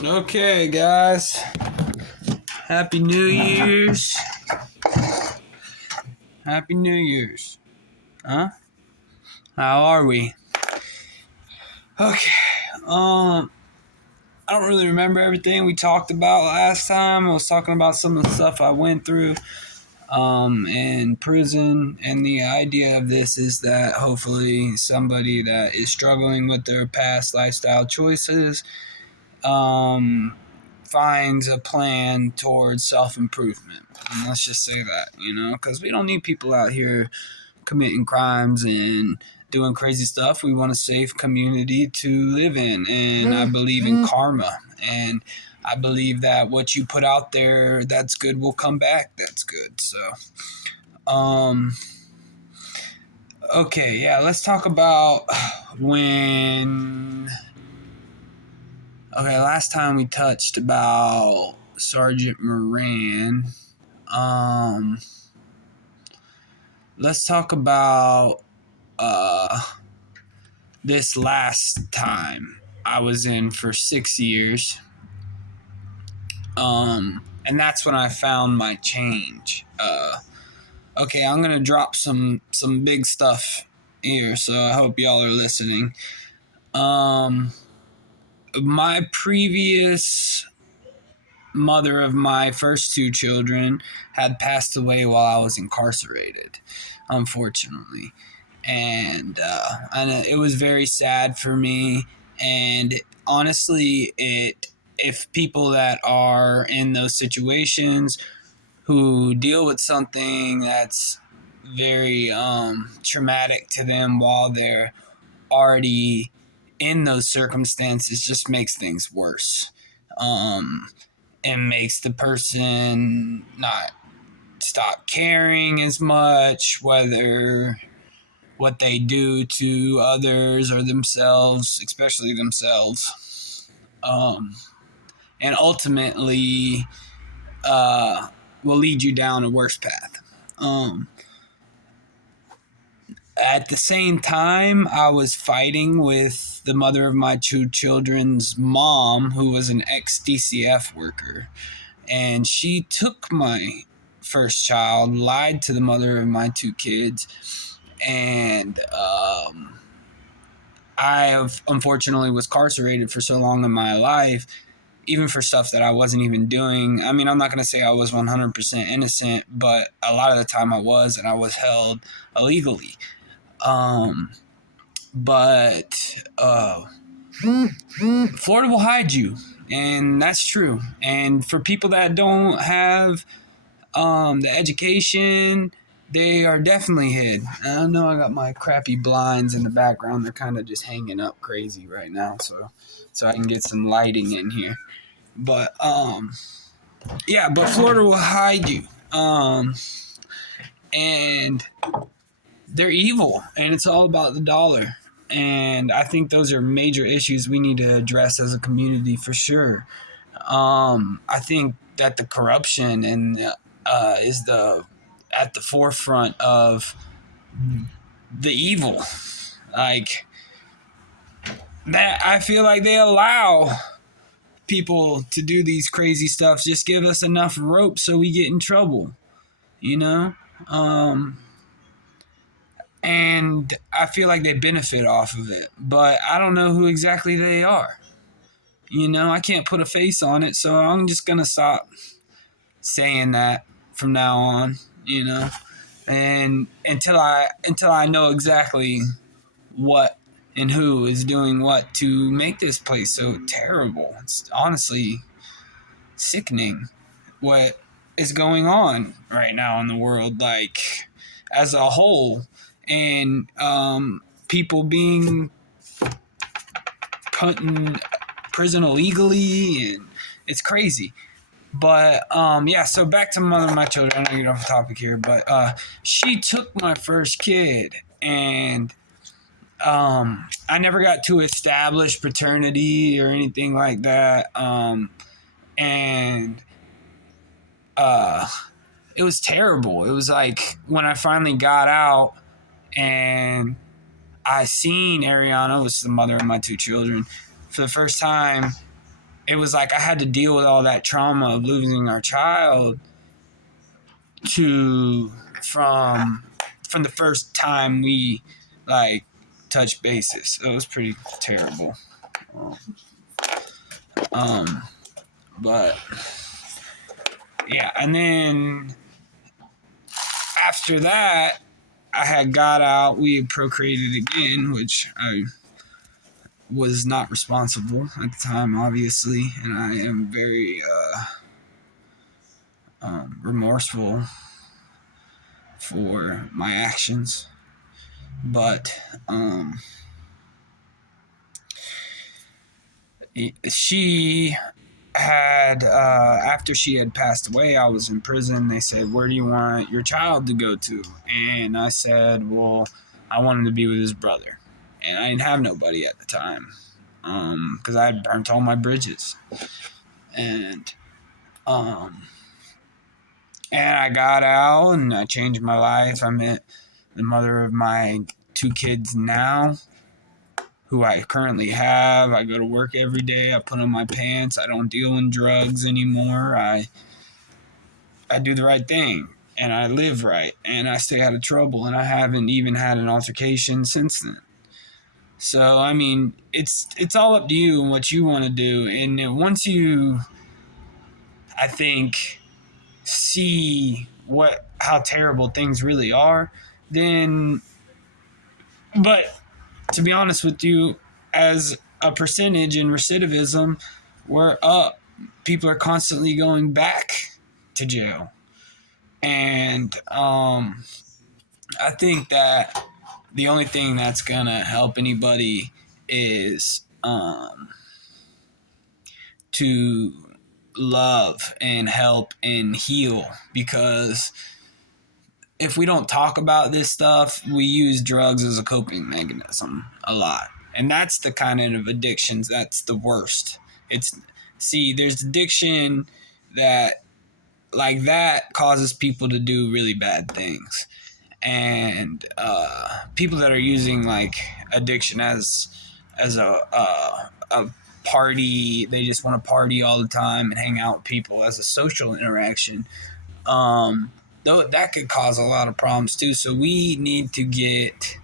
Okay, guys. Happy New Year's. Happy New Year's. Huh? How are we? Okay. I don't really remember everything we talked about last time. I was talking about some of the stuff I went through in prison, and the idea of this is that hopefully somebody that is struggling with their past lifestyle choices finds a plan towards self-improvement. And let's just say that, because we don't need people out here committing crimes and doing crazy stuff. We want a safe community to live in, and I believe in karma, and I believe that what you put out there that's good will come back that's good. So okay, yeah, let's talk about when last time we touched about Sergeant Moran. Let's talk about this last time I was in for 6 years. And that's when I found my change. Okay, I'm gonna drop some big stuff here, so I hope y'all are listening. My previous mother of my first two children had passed away while I was incarcerated, unfortunately. And it was very sad for me. And honestly, if people that are in those situations who deal with something that's very traumatic to them while they're already in those circumstances, just makes things worse. And makes the person not stop caring as much, whether what they do to others or themselves, especially themselves, and ultimately will lead you down a worse path. At the same time, I was fighting with the mother of my two children's mom, who was an ex-DCF worker. And she took my first child, lied to the mother of my two kids, and I unfortunately was incarcerated for so long in my life, even for stuff that I wasn't even doing. I mean, I'm not going to say I was 100% innocent, but a lot of the time I was, and I was held illegally. But Florida will hide you, and that's true. And for people that don't have the education, they are definitely hid. I know I got my crappy blinds in the background. They're kind of just hanging up crazy right now, so I can get some lighting in here. But but Florida will hide you. And they're evil, and it's all about the dollar. And I think those are major issues we need to address as a community for sure. I think that the corruption and is at the forefront of the evil. Like that, I feel like they allow people to do these crazy stuff. Just give us enough rope so we get in trouble, you know. And I feel like they benefit off of it, but I don't know who exactly they are. I can't put a face on it, so I'm just gonna stop saying that from now on. And until I know exactly what and who is doing what to make this place so terrible. It's honestly sickening what is going on right now in the world, like as a whole, and people being put in prison illegally, and it's crazy. But so back to mother of my children. I know you're off topic here, but she took my first kid, and I never got to establish paternity or anything like that. And it was terrible. It was like when I finally got out and I seen Ariana, which is the mother of my two children, for the first time, it was like I had to deal with all that trauma of losing our child to from the first time we like touched bases. It was pretty terrible. Um, but yeah, and then after that, I had got out. We had procreated again, which I was not responsible at the time, obviously, and I am very remorseful for my actions. But she had after she had passed away, I was in prison. They said, "Where do you want your child to go to?" And I said, "Well, I want him to be with his brother." And I didn't have nobody at the time because I had burnt all my bridges. And I got out and I changed my life. I met the mother of my 2 kids now, who I currently have. I go to work every day. I put on my pants. I don't deal in drugs anymore. I do the right thing and I live right and I stay out of trouble, and I haven't even had an altercation since then. So, I mean, it's all up to you and what you want to do. And once you, I think, see how terrible things really are, then, but to be honest with you, as a percentage in recidivism, we're up. People are constantly going back to jail. And I think that the only thing that's going to help anybody is to love and help and heal, because if we don't talk about this stuff, we use drugs as a coping mechanism a lot. And that's the kind of addictions that's the worst. There's addiction that causes people to do really bad things. And people that are using like addiction as a party, they just want to party all the time and hang out with people as a social interaction. Though that could cause a lot of problems too. So we need to get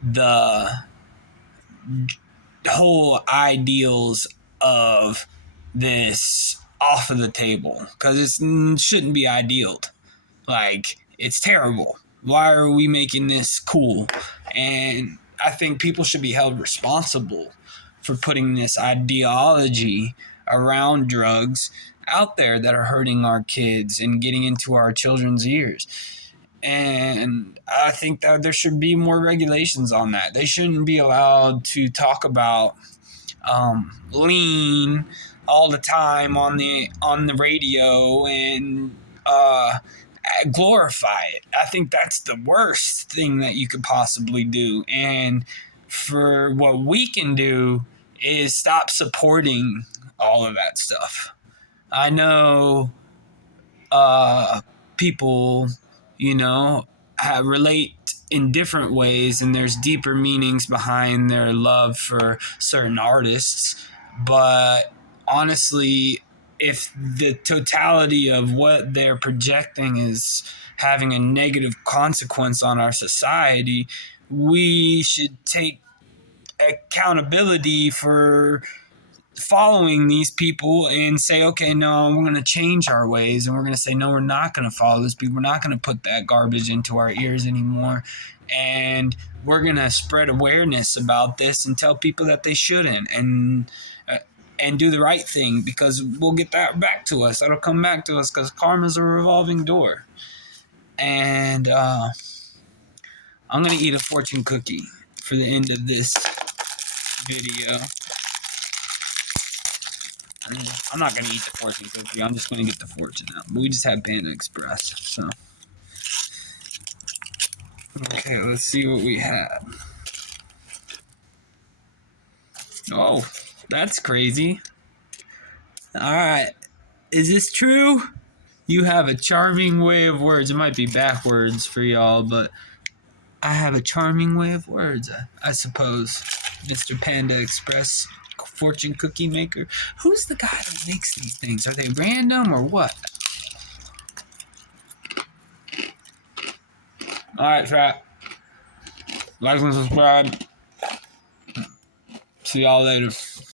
the whole ideals of this off of the table, because it shouldn't be idealed. Like, it's terrible. Why are we making this cool? And I think people should be held responsible for putting this ideology around drugs out there that are hurting our kids and getting into our children's ears. And I think that there should be more regulations on that. They shouldn't be allowed to talk about lean all the time on the radio and glorify it. I think that's the worst thing that you could possibly do. And for what we can do is stop supporting all of that stuff. I know people, relate in different ways, and there's deeper meanings behind their love for certain artists. But honestly, if the totality of what they're projecting is having a negative consequence on our society, we should take accountability for following these people and say, okay, no, we're going to change our ways, and we're going to say, no, we're not going to follow this people. We're not going to put that garbage into our ears anymore. And we're going to spread awareness about this and tell people that they shouldn't, and do the right thing, because we'll get that back to us. That'll come back to us, because karma's a revolving door. And I'm going to eat a fortune cookie for the end of this video. I'm not going to eat the fortune cookie. I'm just going to get the fortune out. But we just had Panda Express, so. Okay, let's see what we have. Oh, that's crazy. Alright. Is this true? You have a charming way of words. It might be backwards for y'all, but I have a charming way of words, I suppose. Mr. Panda Express fortune cookie maker. Who's the guy that makes these things? Are they random or what? Alright, chat. Like and subscribe. See y'all later.